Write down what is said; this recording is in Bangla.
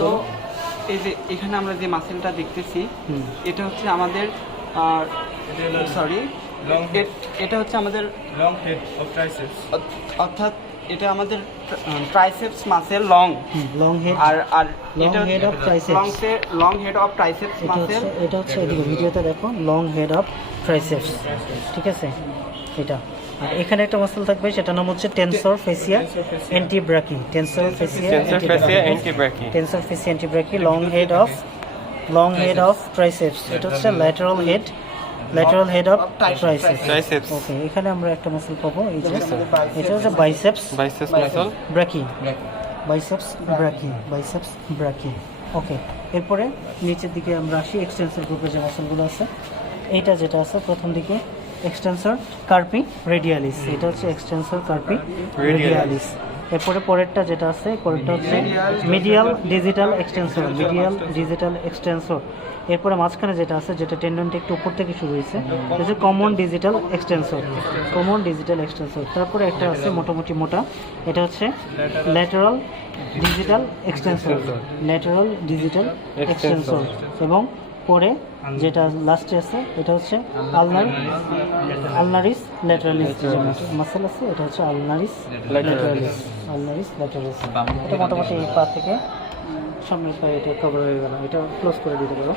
তো এই যে এখানে আমরা যে মাসেলটা দেখতেছি এটা হচ্ছে আমাদের সরি এটা হচ্ছে আমাদের লং হেড অফ ট্রাইসেপস, অর্থাৎ এটা আমাদের ট্রাইসেপস মাসেল লং হেড আর এটা head of triceps, long head of triceps muscle. এটা হচ্ছে এদিকে ভিডিওতে দেখো লং হেড অফ ট্রাইসেপস, ঠিক আছে এটা। আর এখানে একটা মাসল থাকবে সেটা নাম হচ্ছে tensor fascia antebrachii, tensor fascia antebrachii, long head of triceps. এটা হচ্ছে lateral head of triceps. Okay, এখানে আমরা একটা মাসল পাবো, এই যে এটা হচ্ছে biceps muscle brachii, biceps brachii. Okay, এরপরে নিচের দিকে আমরা আসি এক্সটেন্সর গ্রুপের যে মাসলগুলো আছে। এইটা যেটা আছে প্রথম দিকে এক্সটেন্সর কার্পি রেডিয়ালিস, এটা হচ্ছে এক্সটেন্সর কার্পি রেডিয়ালিস। এরপরে পরেরটা যেটা আছে, পরেরটা হচ্ছে মিডিয়াল ডিজিটাল এক্সটেন্সর। এরপরে মাঝখানে যেটা আছে, যেটা টেন্ডনটা একটু উপর থেকে শুরু হয়েছে, এটা হচ্ছে কমন ডিজিটাল এক্সটেন্সর। তারপরে একটা আছে মোটামুটি মোটা, এটা হচ্ছে ল্যাটারাল ডিজিটাল এক্সটেন্সর। এবং পরে যেটা লাস্টে আছে এটা হচ্ছে আলনারিস ল্যাটারালিস, যে মাসেল আছে এটা হচ্ছে আলনারিস ল্যাটারালিস। এটা মোটামুটি এই পা থেকে সামনের পায়ে এটা কভার হয়ে গেল। এটা ক্লোজ করে দিতে পারো।